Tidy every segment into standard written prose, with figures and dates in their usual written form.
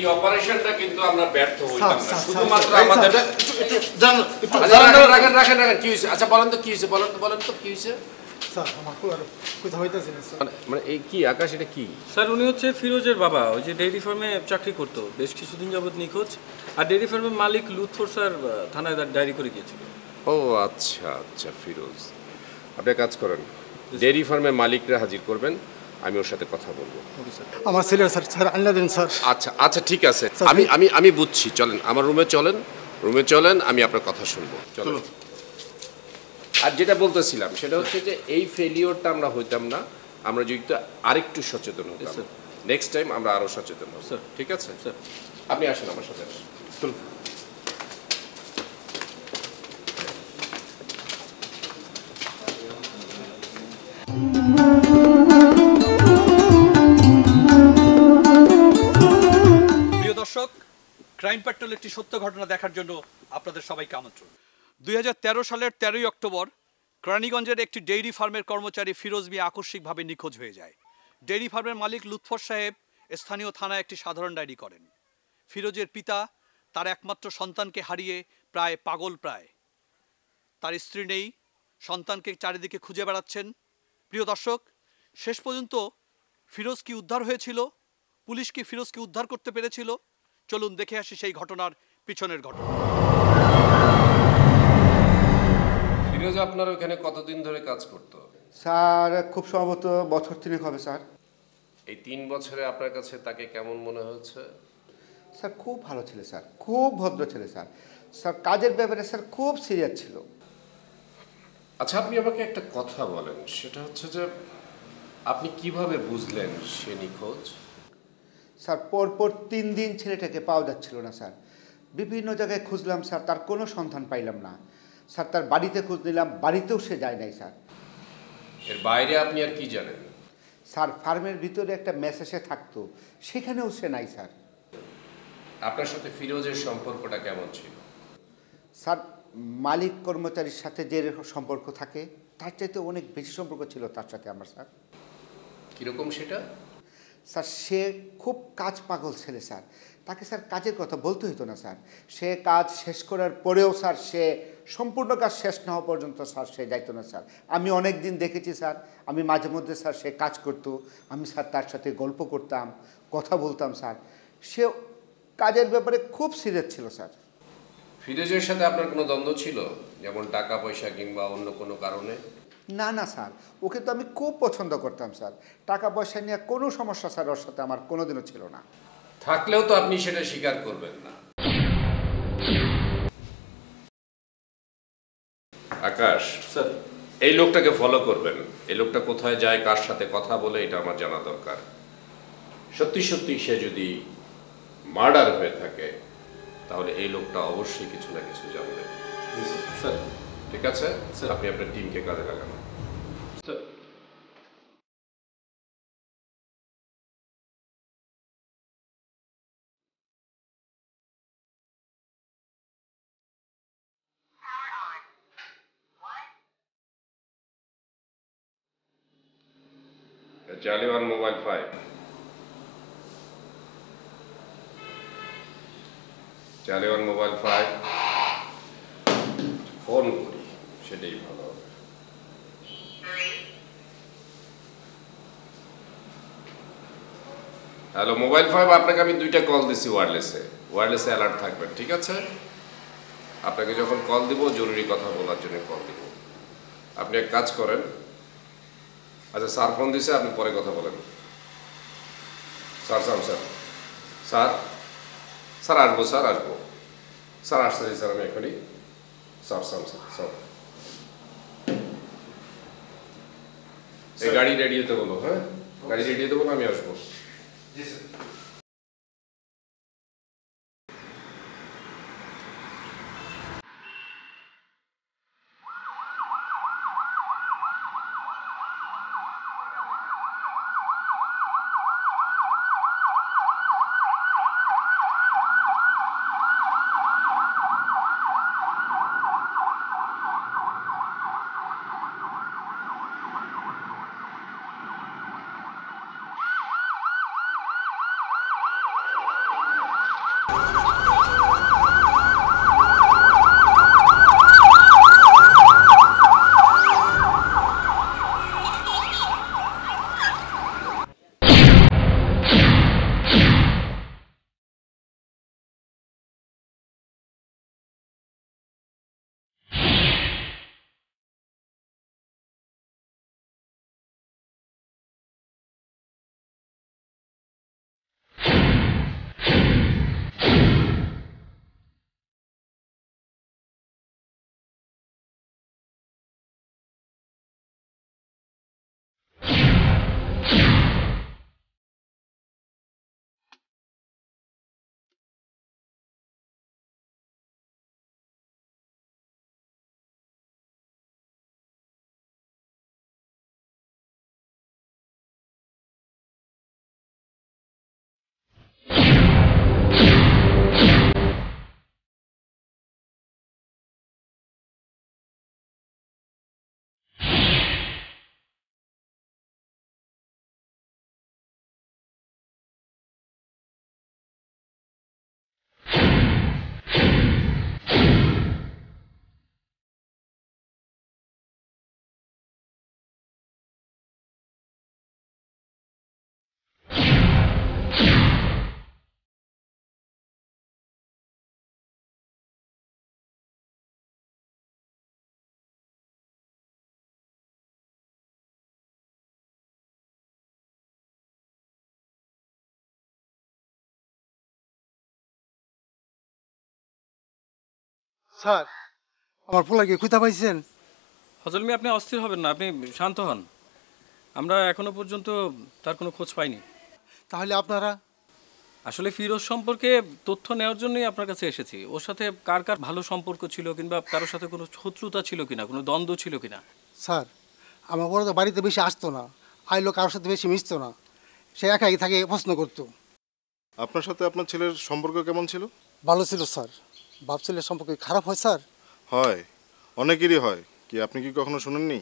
এই অপারেশনটা কিন্তু আমরা ব্যর্থ হইলাম না শুধুমাত্র আমাদের রাখেন রাখেন রাখেন কি হয়েছে আচ্ছা বলেন তো কি হয়েছে বলেন তো কি হয়েছে স্যার আমার কোথাও হইতেছে না স্যার মানে এই কি আকাশ এটা কি স্যার উনি হচ্ছে ফিরোজের বাবা ওই যে ডেইরি ফার্মে চাকরি করতো বেশ কিছুদিন যাবত নিখোঁজ আর ডেইরি ফার্মের মালিক লুৎফর স্যার থানায় ডায়েরি করে গিয়েছিল ও আচ্ছা আচ্ছা ফিরোজ আপনি কাজ করেন ডেইরি ফার্মের মালিকরা হাজির করবেন আমি ওর সাথে কথা বলবো আমার ছেলে স্যার স্যার আল্লাহ দিন স্যার আচ্ছা আচ্ছা ঠিক আছে আমি আমি আমি বুঝছি চলেন আমার রুমে চলেন আমি আপনার কথা শুনবো চলো আর যেটা বলতেছিলাম সেটা হচ্ছে যে এই ফেলিওরটা আমরা হইতাম না আমরা যদি আরেকটু সচেতন হতাম নেক্সট টাইম আমরা আরো সচেতন হব স্যার ঠিক আছে স্যার আপনি আসেন আমার সাথে চলুন প্রিয় দর্শক ক্রাইম পেট্রোল একটি সত্য ঘটনা দেখার জন্য আপনাদের সবাইকে আমন্ত্রণ 2013 সালের 13ই অক্টোবর কেরানীগঞ্জের একটি ডেইরি ফার্মের কর্মচারী ফিরোজ মিয়া আকস্মিকভাবে নিখোঁজ হয়ে যায় ডেইরি ফার্মের মালিক লুৎফর সাহেব স্থানীয় থানায় একটি সাধারণ ডায়েরি করেন ফিরোজের পিতা তার একমাত্র সন্তানকে হারিয়ে প্রায় পাগল তার স্ত্রী নেই সন্তানকে চারিদিকে খুঁজে বেড়াচ্ছেন প্রিয় দর্শক শেষ পর্যন্ত ফিরোজ কি উদ্ধার হয়েছিল পুলিশ কি ফিরোজকে উদ্ধার করতে পেরেছিল চলুন দেখে আসি সেই ঘটনার পিছনের ঘটনা ফিরোজ আপনার ওখানে কতদিন ধরে কাজ করতো স্যার খুব সম্ভবত বছর 3 হবে স্যার এই 3 বছরে আপনার কাছে তাকে কেমন মনে হচ্ছে স্যার খুব ভালো ছেলে স্যার খুব ভদ্র ছেলে স্যার স্যার কাজের ব্যাপারে স্যার খুব সিরিয়াস ছিল আচ্ছা আপনি আমাকে একটা কথা বলেন সেটা হচ্ছে যে আপনি কিভাবে বুঝলেন সে নিখোঁজ স্যার পরপর 3 দিন ছেলেটাকে পাওয়া যাচ্ছিল না স্যার বিভিন্ন জায়গায় খুঁজলাম স্যার তার কোনো সন্ধান পাইলাম না স্যার তার বাড়িতে খোঁজ নিলাম বাড়িতেও সে যায় নাই স্যার এর বাইরে আপনি আর কি জানেন স্যার ফার্মের ভিতরে একটা মেসেজে থাকতো সেখানেও সে নাই স্যার আপনার সাথে ফিরোজের সম্পর্কটা কেমন ছিল স্যার মালিক কর্মচারীর সাথে যে সম্পর্ক থাকে তার চাইতে অনেক বেশি সম্পর্ক ছিল তার সাথে আমার স্যার কীরকম সেটা স্যার সে খুব কাজ পাগল ছেলে স্যার তাকে স্যার কাজের কথা বলতে হতো না স্যার সে কাজ শেষ করার পরেও স্যার সে সম্পূর্ণ কাজ শেষ না হওয়া পর্যন্ত স্যার সে যাইতো না স্যার আমি অনেক দিন দেখেছি স্যার আমি মাঝে মধ্যে স্যার সে কাজ করতো আমি স্যার তার সাথে গল্প করতাম কথা বলতাম স্যার সে কাজের ব্যাপারে খুব সিরিয়াস ছিল স্যার ফিরোজের সাথে আপনার কোনো দ্বন্দ্ব ছিল যেমন টাকা পয়সা কিংবা অন্য কোনো কারণে না না স্যার ওকে তো আমি খুব পছন্দ করতাম স্যার টাকা পয়সা নিয়ে কোনো সমস্যা স্যার ওর সাথে আমার কোনোদিনও ছিল না থাকলেও তো আপনি সেটা স্বীকার করবেন না আকাশ স্যার এই লোকটাকে ফলো করবেন এই লোকটা কোথায় যায় কার সাথে কথা বলে এটা আমার জানা দরকার সত্যি সত্যি সে যদি মার্ডার হয়ে থাকে তাহলে এই লোকটা অবশ্যই কিছু না কিছু জানবে স্যার ঠিক আছে স্যার আপনি আপনার টিমকে কাজে লাগান sir Charlie on mobile 5. Charlie on mobile 5. Phone করি সেটাই ভালো হবে হ্যালো মোবাইল 5 আপনাকে আমি 2টা কল দিছি ওয়্যারলেসে অ্যালার্ট থাকবেন ঠিক আছে আপনাকে যখন কল দিব জরুরি কথা বলার জন্য কল দিব আপনি এক কাজ করেন আচ্ছা স্যার ফোন দিছে আপনি পরে কথা বলেন স্যার আসবো স্যার আসতেছি স্যার আমি এখনই স্যার এই গাড়ি রেডি হতে বলো হ্যাঁ গাড়ি রেডি হতে বলো আমি আসবো জি স্যার স্যার আমার পোলাকে খুঁজা পাইছেন? ফজল মিয়া, আপনি অস্থির হবেন না, আপনি শান্ত হন। আমরা এখনো পর্যন্ত তার কোনো খোঁজ পাইনি। তাহলে আপনারা? আসলে ফিরোজ সম্পর্কে তথ্য নেওয়ার জন্যই আপনার কাছে এসেছি। ওর সাথে কার কার ভালো সম্পর্ক ছিল, কিংবা কারোর সাথে কোনো শত্রুতা ছিল কিনা, কোনো দ্বন্দ্ব ছিল কিনা। স্যার আমার বড় তো বাড়িতে বেশি আসতো না, আইলো কারোর সাথে বেশি মিশতো না, সে একাই থাকে প্রশ্ন করতো। আপনার সাথে আপনার ছেলের সম্পর্ক কেমন ছিল? ভালো ছিল স্যার। বাপ ছেলের সম্পর্কে খারাপ হয় স্যার? হয়, অনেকেরই হয়। কি আপনি কি কখনো শুনেননি?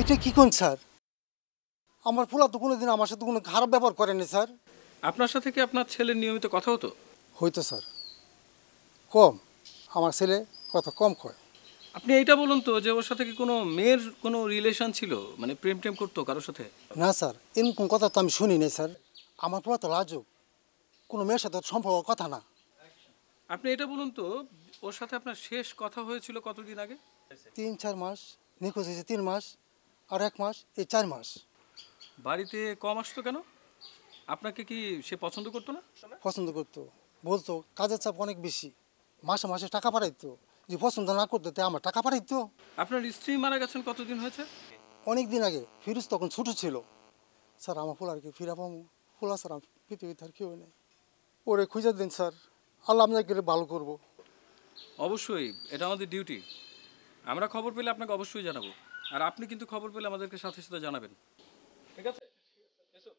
এটা কি কোন স্যার? আমার পোলা তো কোনোদিন আমার সাথে কোনো খারাপ ব্যবহার করেনি স্যার। আপনার সাথে কি আপনার ছেলের নিয়মিত কথা হতো? হয়তো স্যার, কম। আমার ছেলে কথা কম কয়। আপনি এইটা বলুন তো যে ওর সাথে কি কোনো মেয়ের কোনো রিলেশন ছিল, মানে প্রেম টেম করতো কারোর সাথে? না স্যার, এরকম কথা তো আমি শুনি নাই স্যার। আমার পোলা তো লাজুক, কোনো মেয়ের সাথে সম্পর্ক কথা না। আপনি এটা বলুন তো, ওর সাথে আপনার শেষ কথা হয়েছিল কতদিন আগে? 3-4 মাস। নিখোঁজ হয়েছে 3 মাস, আর 1 মাস, এই 4 মাস। বাড়িতে কম আসতো কেন? আপনাকে কি সে পছন্দ করতো না? পছন্দ করতো, বলতো কাজের চাপ অনেক বেশি, মাসে মাসে টাকা পাঠাইতো। যে পছন্দ না করতো তে আমার টাকা পাঠাইতো। আপনার স্ত্রী মারা গেছেন কতদিন হয়েছে? অনেক দিন আগে। ফিরোজ তখন ছোট ছিল। স্যার আমার পোলার কি ফিরা পাবো? পোলা স্যার আমার পৃথিবীতে আর কেউ নেই। ওরে খুঁজে দিন স্যার, আল্লাহ আপনাকে ভালো করবো। অবশ্যই, এটা আমাদের ডিউটি। আমরা খবর পেলে আপনাকে অবশ্যই জানাবো, আর আপনি কিন্তু খবর পেলে আমাদেরকে সাথে সাথে জানাবেন, ঠিক আছে? এসো।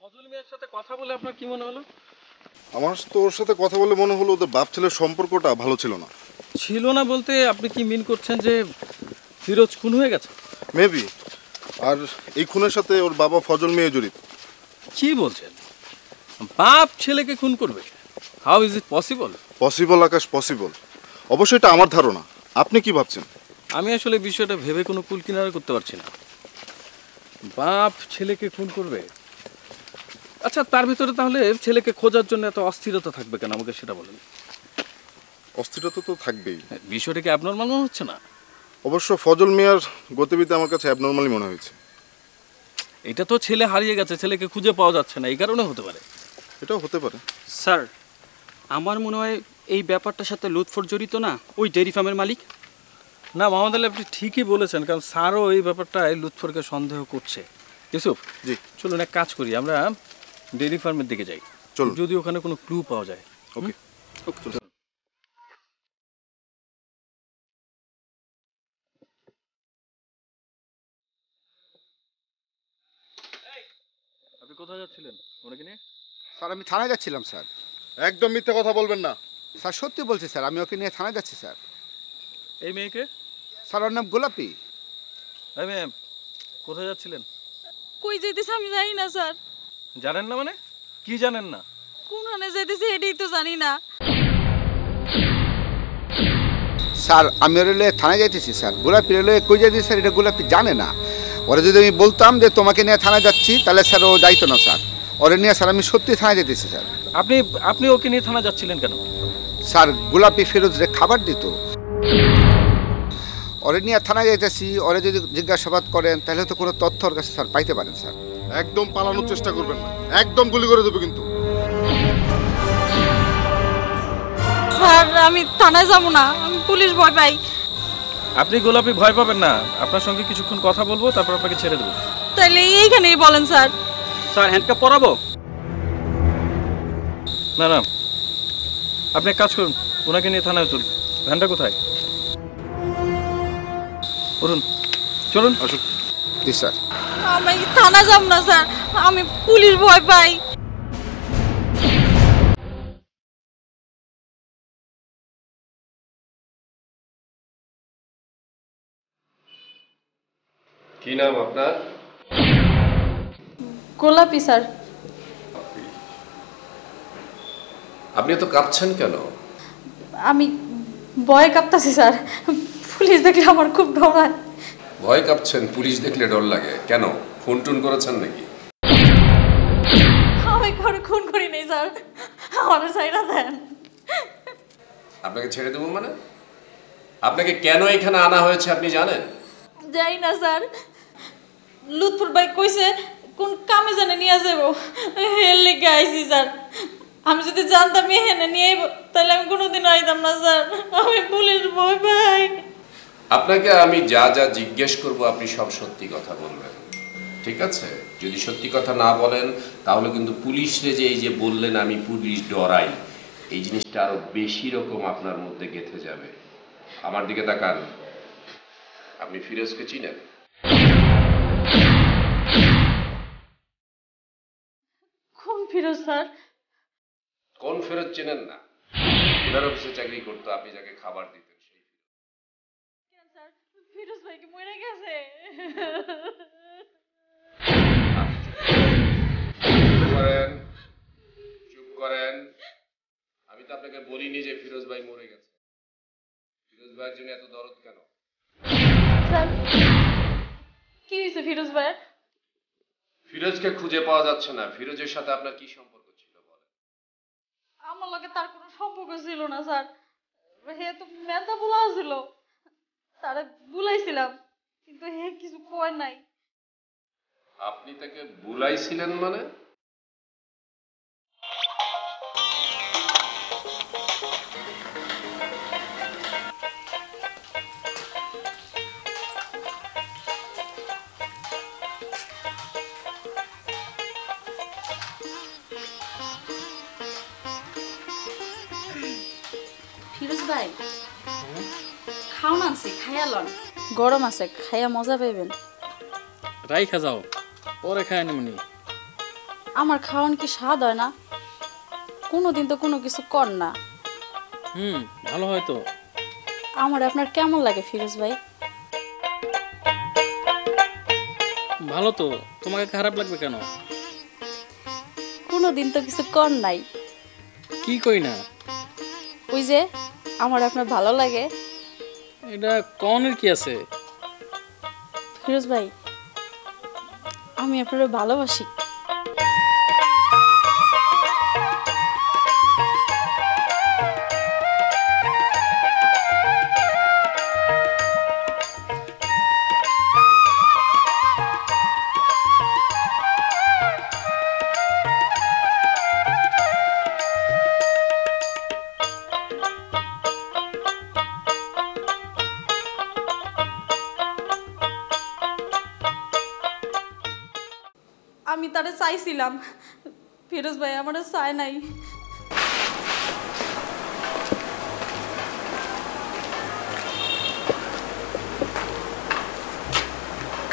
ফজল মিয়ার সাথে কথা বলে আপনার কি মনে হলো? আমার তো ওর সাথে কথা বলে মনে হলো ওদের বাপ ছেলের সম্পর্কটা ভালো ছিল না। ছিল না বলতে আপনি কি মিন করছেন যে ফিরোজ খুন হয়ে গেছে? মেবি। আর এই খুনের সাথে ওর বাবা ফজল মিয়া জড়িত। কি বলছেন? বাপ ছেলেকে খুন করবে? How is it possible? Possible Akash, possible. অবশ্যই এটা আমার ধারণা। আপনি কি ভাবছেন? আমি আসলে বিষয়টা ভেবে কোনো কুল কিনারা করতে পারছি না। বাপ ছেলেকে খুন করবে? আচ্ছা, তার ভিতরে তাহলে ছেলেকে খোঁজার জন্য এত অস্থিরতা থাকবে কেন, আমাকে সেটা বলেন। অস্থিরতা তো থাকবেই। বিষয়টা কি অ্যাবনর্মাল মনে হচ্ছে না? অবশ্য ফজল মিয়ার গতিবিধি আমার কাছে অ্যাবনর্মালি মনে হয়েছে। এটা তো ছেলে হারিয়ে গেছে, ছেলেকে খুঁজে পাওয়া যাচ্ছে না, এই কারণে হতে পারে। এটাও হতে পারে। স্যার, আমার মনে হয় এই ব্যাপারটার সাথে লুৎফর জড়িত না, ওই ডেয়ারি ফার্মের মালিক। না মোহাম্মদ আলী, আপনি ঠিকই বলেছেন, কারণ স্যারও এই ব্যাপারটায় লুৎফরকে সন্দেহ করছে। ইউসুফ, জি চলুন এক কাজ করি, আমরা ডেয়ারি ফার্মের দিকে যাই, চলুন। যদি ওখানে কোনো ক্লু পাওয়া যায়। ওকে। আপনি কোথায় যাচ্ছিলেন ওনাকে নিয়ে? স্যার আমি থানায় যাচ্ছিলাম স্যার। একদম মিথ্যে কথা বলবেন না। স্যার সত্যি বলছি স্যার, আমি ওকে নিয়ে থানায় যাচ্ছি স্যার। এই মেয়েকে? স্যার ওর নাম গোলাপি। এই মেয়ে, কোথায় যাচ্ছিলেন? কই যাইতেছে আমি জানি না স্যার। জানেন না মানে? কি জানেন না? কোনখানে যাইতেছে এটাই তো জানি না। স্যার আমি ওর লয়ে থানায় যাইতেছি স্যার। গোলাপি লয়ে কই যাইতেছি স্যার এটা গোলাপি জানে না। ওরা যদি আমি বলতাম যে তোমাকে নিয়ে থানায় যাচ্ছি তাহলে স্যার ও যাইতো না স্যার। ওরে নিয়ে স্যার আমি সত্যি থানায় যেতেছি স্যার। আপনি আপনি ওকে নিয়ে থানা যাচ্ছিলেন কেন? স্যার গোলাপি ফিরোজরে খাবার দিত, ওরে নিয়ে থানায় যাইতেছি। ওরে যদি জিজ্ঞাসাবাদ করেন তাহলে তো কোনো তথ্য ওর কাছে স্যার পাইতে পারেন স্যার। একদম পালানোর চেষ্টা করবেন না, একদম গুলি করে দেবো কিন্তু। স্যার আমি থানায় যাব না, আমি পুলিশ ভয় পাই। আপনি গোলাপি ভয় পাবেন না, আপনার সঙ্গে কিছুক্ষণ কথা বলবো, তারপর আপনাকে ছেড়ে দেবো। তাহলে এইখানেই বলেন স্যার। স্যার হ্যান্ডকাপ পরাবো? না না, আপনি এক কাজ করুন, ওনাকে নিয়ে থানায় চলুন। ভ্যানটা কোথায়? উঠুন, চলুন। আসুন। জি স্যার। আমি থানা যাব না স্যার, আমি পুলিশ ভয় পাই। কি নাম আপনার? গোলাপি স্যার। আপনি তো কাঁপছেন কেন? আমি ভয়ে কাঁপতাছি স্যার, পুলিশ দেখলে আমার খুব ডর হয়। ভয় কাঁপছেন? পুলিশ দেখলে ডর লাগে কেন? ফোন টোন করেছেন নাকি? খুন করি নাই স্যার, আমাদের ছাইরা দেন। আপনাকে ছেড়ে দেবো মানে? আপনাকে কেন এখানে আনা হয়েছে আপনি জানেন? যাই না স্যার, লুৎফর ভাই কইছে কোন কামে জানে নিয়ে যাবো, এর লেগে আইছি স্যার। আমি যদি জানতাম এখানে নিয়ে আইব তাহলে আমি কোনোদিন আইতাম না স্যার। আমি পুলিশ ভয় পাই। আপনাকে আমি যা যা জিজ্ঞেস করব আপনি সব সত্যি কথা বলবেন, ঠিক আছে? যদি সত্যি কথা না বলেন তাহলে কিন্তু পুলিশরে যে এই যে বললেন আমি পুলিশ ডরাই, এই জিনিসটা আরো বেশি রকম আপনার মধ্যে গেঁথে যাবে। আমার দিকে তাকান। আপনি ফিরোজকে চিনেন? কোন ফিরোজ স্যার? কোন ফিরোজ চেনেন না? ওনার অফিসে চাকরি করতো, আপনি যাকে খাবার দিতেন সেই কেন স্যার, ফিরোজ ভাই কি মরে গেছে? চুপ করেন। আমি তো আপনাকে বলিনি যে ফিরোজ ভাই মরে গেছে। ফিরোজ ভাইয়ের জন্য এত দরদ কেন? স্যার কি হয়েছে ফিরোজ ভাই? ফিরোজকে খুঁজে পাওয়া যাচ্ছে না। ফিরোজের সাথে আপনার কি সম্পর্ক ছিল বলেন? আমার লগে তার কোনো সম্পর্ক ছিল না স্যার, হে তো মেধা বুলা ছিল, তারে বুলাইছিলাম কিন্তু হে কিছু কয় নাই। আপনি তাকে বুলাইছিলেন মানে? ফিরোজ ভাই খাও না, আনছি খাইয়া লন, গরম আছে, খাইয়া মজা পাইবেন। রাইখা যাও, পরে খায় নেমনি। আমার খাওয়ান কি স্বাদ হয় না? কোনোদিন তো কোনো কিছু কর না। ভালো হয় তো। আমার আপনার কেমন লাগে ফিরোজ ভাই? ভালো তো, তোমাকে খারাপ লাগবে কেন? কোনোদিন তো কিছু কর নাই। কি কই না? ওই যে আমার আপনার ভালো লাগে। এটা কনের কি আছে? ফিরোজ ভাই আমি আপনার ভালোবাসি। আমি তারে চাইছিলাম, ফিরোজ ভাই আমার চায় নাই।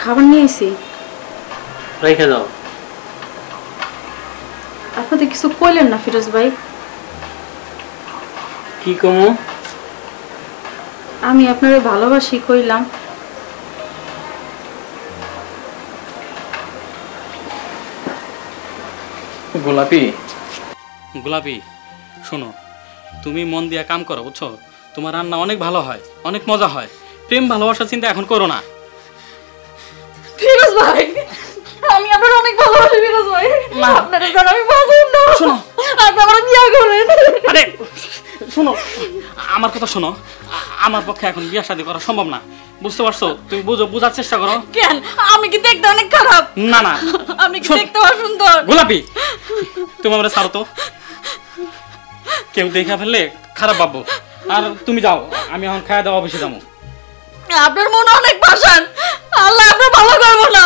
খাবার নিয়ে এসি, রেখে দাও। আপনাদের কিছু কইলেন না ফিরোজ ভাই? কি কমু? আমি আপনারে ভালোবাসি কইলাম। গোলাপি, গোলাপি শোনো, তুমি মন দিয়া কাম করো, বুঝছো? তোমার রান্না অনেক ভালো হয়, অনেক মজা হয়। প্রেম ভালোবাসার চিন্তা এখন করো না। ফিরোজ ভাই আমি আপনার অনেক ভালোবাসি ফিরোজ ভাই। আপনারা জানা আমি পছন্দ। শোনো, আপনি আমার বিয়ে করেন। আরে শোনো, আমার কথা শোনো। আমার পক্ষে এখন বিয়ে শাদী করা সম্ভব না, বুঝতে পারছো? তুমি বোঝার চেষ্টা করো। কেন? আমি কি দেখতে অনেক খারাপ? না না, আমি কি দেখতে অসুন্দর? গোলাপি তুমি আমরা ছাড়ো তো, কেউ দেখা ফেললে খারাপ ভাববো। আর তুমি যাও, আমি এখন খাওয়া দাওয়া অফিসে যাবো। আপনার মনে অনেক ভাষণ, আল্লাহ আপনার ভালো করবো না।